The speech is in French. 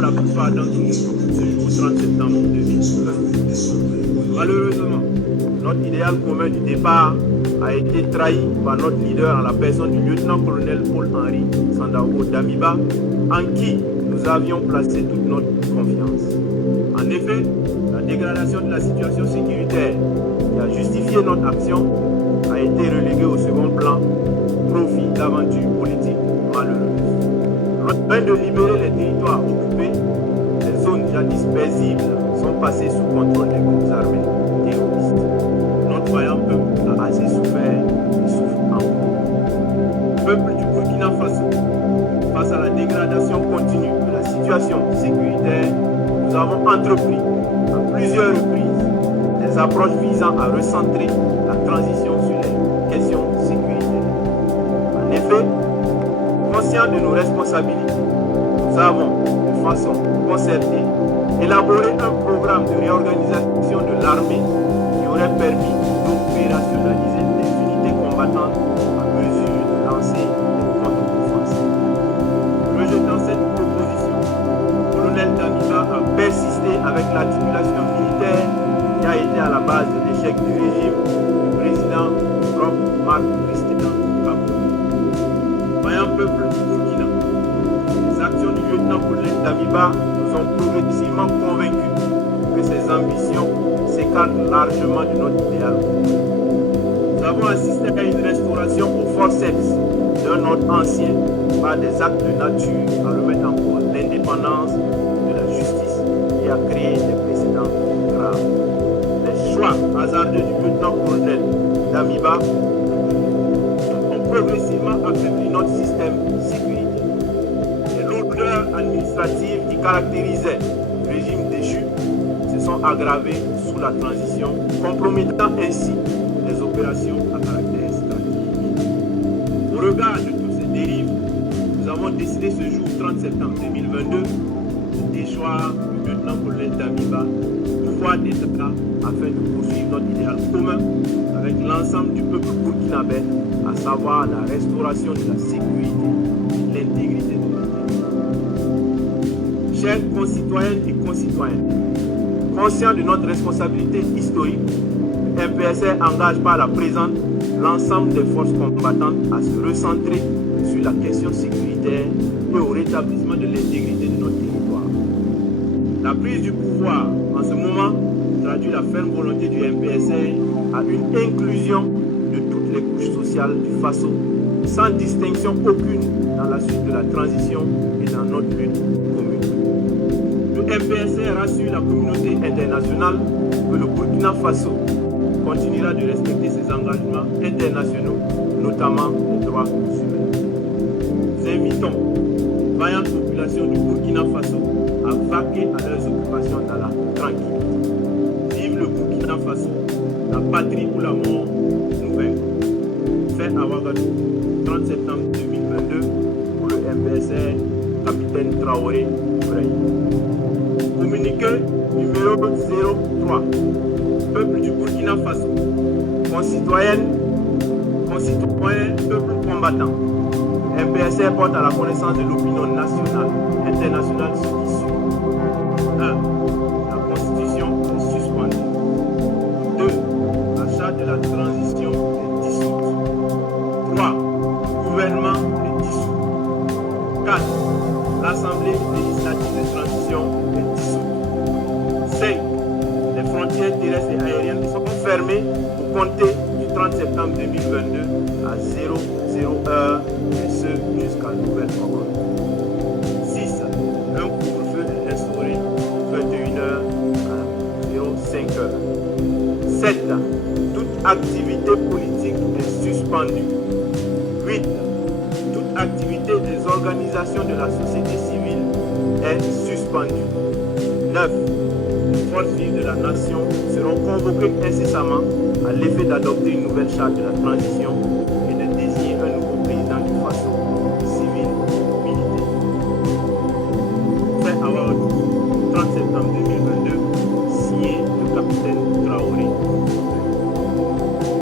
pour la plupart d'entre nous ce jour 30 septembre 2020. Malheureusement, notre idéal commun du départ a été trahi par notre leader en la personne du lieutenant-colonel Paul-Henri Sandaogo Damiba, en qui nous avions placé toute notre confiance. En effet, la dégradation de la situation sécuritaire qui a justifié notre action a été reléguée au second plan au profit d'aventures politiques malheureuses. Loin de libérer les territoires occupés, les zones jadis paisibles sont passées sous contrôle des groupes armés terroristes. Notre vaillant peuple a assez souffert et souffre encore. Peuple du Burkina Faso, face à la dégradation continue de la situation sécuritaire, nous avons entrepris à plusieurs reprises des approches visant à recentrer la transition sur les questions sécuritaires. En effet, conscients de nos responsabilités, nous avons, de façon concertée, élaboré un programme de réorganisation de l'armée qui aurait permis d'opérationnaliser les unités combattantes à mesure de lancer des contre-offensives. Rejetant cette proposition, le colonel Damiba a persisté avec l'articulation militaire qui a été à la base de l'échec du régime du président Roch Marc Christian Kabore. Vaillant peuple du Burkina, les actions du lieutenant-colonel Damiba nous ont progressivement convaincus que ses ambitions s'écartent largement de notre idéal. Nous avons assisté à une restauration au forceps d'un ordre ancien par des actes de nature à remettre en cause l'indépendance de la justice et à créer des précédents graves. Les choix hasardeux du lieutenant-colonel Damiba ont progressivement affaibli notre système sécuritaire. Les lourdeurs administratives qui caractérisaient le régime déchu se sont aggravées sous la transition, compromettant ainsi les opérations à caractère stratégique. Au regard de toutes ces dérives, nous avons décidé ce jour 30 septembre 2022 de déchoir le lieutenant-colonel Damiba du pouvoir d'État afin de poursuivre notre idéal commun avec l'ensemble du peuple burkinabé, à savoir la restauration de la sécurité et de l'intégrité de notre territoire. Chers concitoyennes et concitoyens, conscients de notre responsabilité historique, le MPSR engage par la présente l'ensemble des forces combattantes à se recentrer sur la question sécuritaire et au rétablissement de l'intégrité de notre territoire. La prise du pouvoir en ce moment traduit la ferme volonté du MPSR à une inclusion de toutes les couches sociales du Faso, sans distinction aucune dans la suite de la transition et dans notre lutte commune. Le MPSR rassure la communauté internationale que le Burkina Faso continuera de respecter ses engagements internationaux, notamment les droits humains. Nous invitons les vaillantes populations du Burkina Faso à vaquer à leurs occupations dans la tranquillité. Vive le Burkina Faso, la patrie où l'amour nous vainc. Fait à Ouagadougou, 30 septembre 2022, pour le MPSR, capitaine Traoré Frey. Communiqué numéro 03. Peuple du Burkina Faso, concitoyens, peuple combattant. MPSR porte à la connaissance de l'opinion nationale, internationale sur l'issue. 1. La Constitution est suspendue. 2. La charte de la transition est dissoute. 3. Le gouvernement est dissous. 4. L'Assemblée législative de transition est dissoute. 5. Les frontières terrestres et aériennes sont fermées pour compter du 30 septembre 2022 à 00h et ce jusqu'à nouvel ordre. 6. Un couvre-feu est instauré de 21h à 05h. 7. Toute activité politique est suspendue. 8. Toute activité des organisations de la société civile est suspendue. 9. Les forces vives de la nation seront convoquées incessamment à l'effet d'adopter une nouvelle charte de la transition